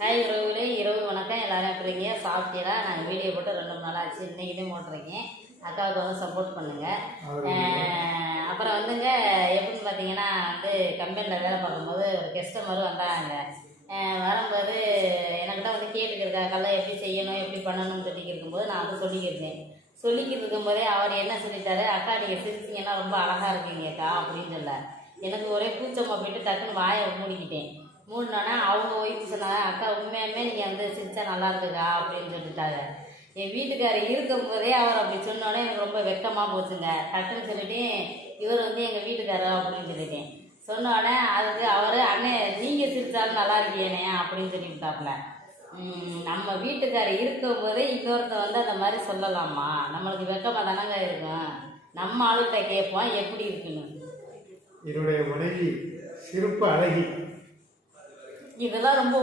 Hi உறவுகளே, இரவு வணக்கம். எல்லாரும் எப்படிங்க? சாப்பிட்டீங்களா? நாங்கள் வீடியோ போட்டு 2 நாள் ஆச்சு. இன்றைக்கி போட்டிருக்கேன். அக்காவுக்கு வந்து சப்போர்ட் பண்ணுங்கள். அப்புறம் வந்துங்க, எப்படின்னு பார்த்தீங்கன்னா வந்து கம்பெனியில் வேலை பார்க்கும்போது ஒரு கஸ்டமர் வந்தாங்க. வரும்போது என்கிட்ட வந்து கேட்டுக்கிறதுக்காக எப்படி செய்யணும் எப்படி பண்ணணும்னு சொல்லிக்கிட்டு இருக்கும்போது நான் வந்து சொல்லிக்கிட்டு இருக்கும்போதே அவர் என்ன சொல்லிட்டாரு, அக்கா நீங்கள் சிரிச்சிங்கன்னா ரொம்ப அழகாக இருக்கீங்கக்கா அப்படின்னு சொல்ல. எனக்கு ஒரே கூச்சமாக போயிட்டு டக்குன்னு வாயை மூடிக்கிட்டேன். மூடினோன்னா அவங்க ஒய்ஃபு சொன்னாங்க, அக்கா உண்மையாலுமே நீங்கள் வந்து சிரிச்சா நல்லா இருக்குக்கா அப்படின்னு சொல்லிட்டாங்க. என் வீட்டுக்காரர் இருக்கும்போதே அவர் அப்படி சொன்னோன்னே எனக்கு ரொம்ப வெக்கமாக போச்சுங்க. டக்குன்னு சொல்லிட்டு இவர் வந்து எங்கள் வீட்டுக்காரர் அப்படின்னு சொல்லிட்டேன். சொன்னோடனே அதுக்கு அவர் அண்ணே நீங்கள் சிரிச்சாலும் நல்லா இருக்கீனே அப்படின்னு சொல்லிவிட்டாப்புல. நம்ம வீட்டுக்காரர் இருக்கும்போதே இன்னொருத்த வந்து அந்த மாதிரி சொல்லலாமா? நம்மளுக்கு வெக்கமாக தானங்க இருக்கும். நம்ம ஆளுகிட்ட கேட்போம் எப்படி இருக்குன்னு. என்னுடைய மனைவி சிறப்பு அழகி. இதெல்லாம் ரொம்ப